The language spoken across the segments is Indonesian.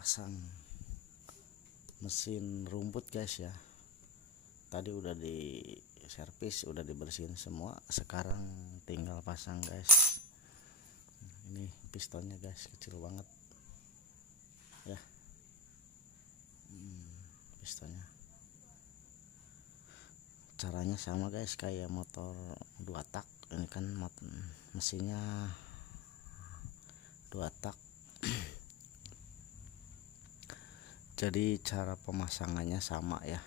pasang mesin rumput guys ya. Tadi udah di servis, udah dibersihin semua, sekarang tinggal pasang guys. Ini pistonnya guys, kecil banget ya. Pistonnya caranya sama guys, kayak motor 2 tak. Ini kan mesinnya 2 tak. Jadi cara pemasangannya sama ya,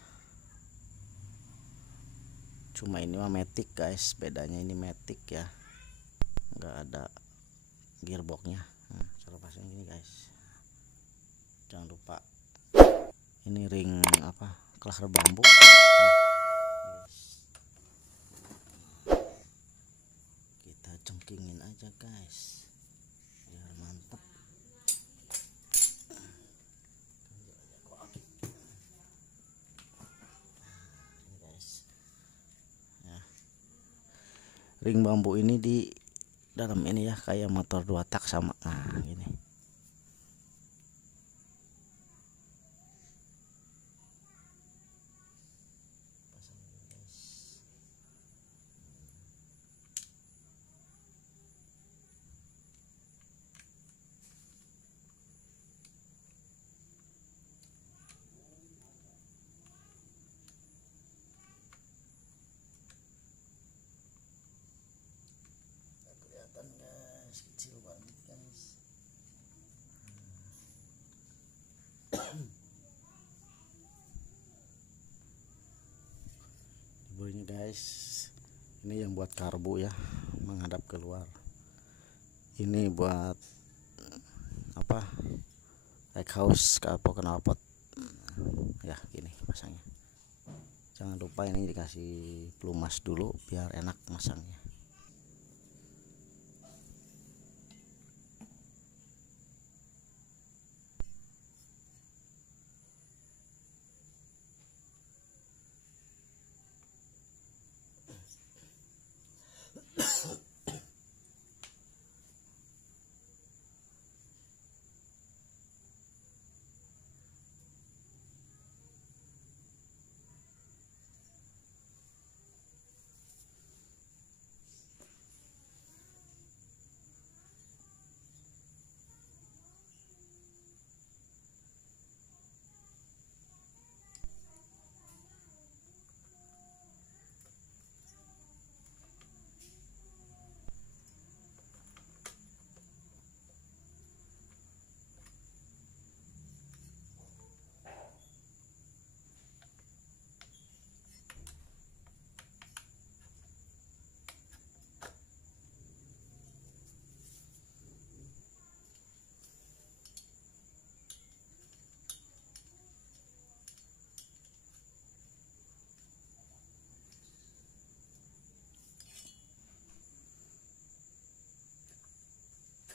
cuma ini mah matic guys, bedanya ini matic ya, nggak ada gearboxnya. Cara pasang gini guys, jangan lupa ini ring kelahar bambu. Kita cengkingin aja guys biar mantep. Ini guys ya, ring bambu ini di dalam ini ya, kayak motor 2 tak sama. Nah gini. Kelihatan guys, kecil banget guys. Ini guys, ini yang buat karbu ya, menghadap keluar. Ini buat like house kapok knalpot ya. Gini pasangnya, jangan lupa ini dikasih pelumas dulu biar enak masangnya.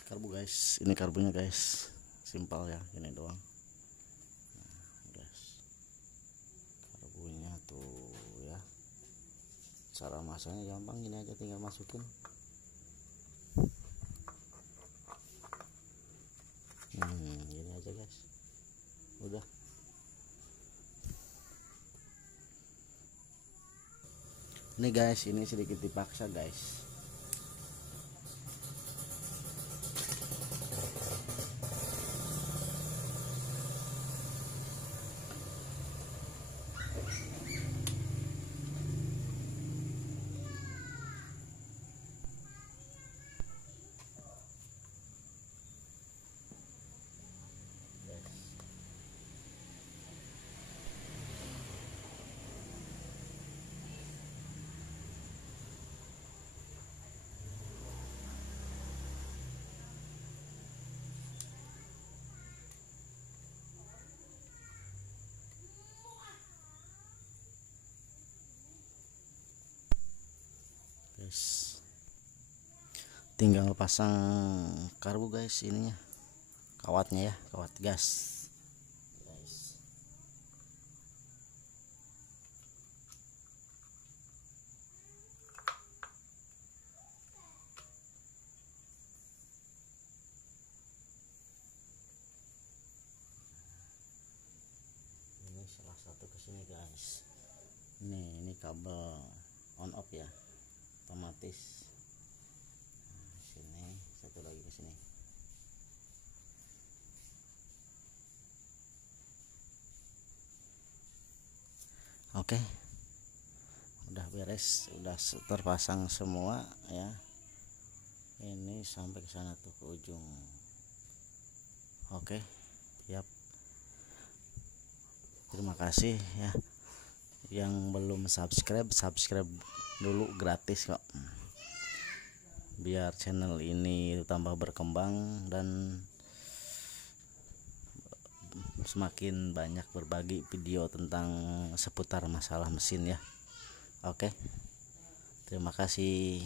Karbu guys, ini karbunya guys, simpel ya, ini doang. Nah, guys, karbunya tuh ya. Cara masangnya gampang, gini aja, tinggal masukin. Gini aja guys, udah. Ini guys, ini sedikit dipaksa guys. Tinggal pasang karbu guys, ininya kawatnya ya, kawat gas. guys. Ini kabel on off ya, otomatis. Nah, sini satu lagi ke sini. Oke, udah beres, udah terpasang semua ya. Ini sampai ke sana tuh, ke ujung. Oke, siap. Terima kasih ya. Yang belum subscribe dulu, gratis kok. Biar channel ini tambah berkembang dan semakin banyak berbagi video tentang seputar masalah mesin ya. Oke, terima kasih.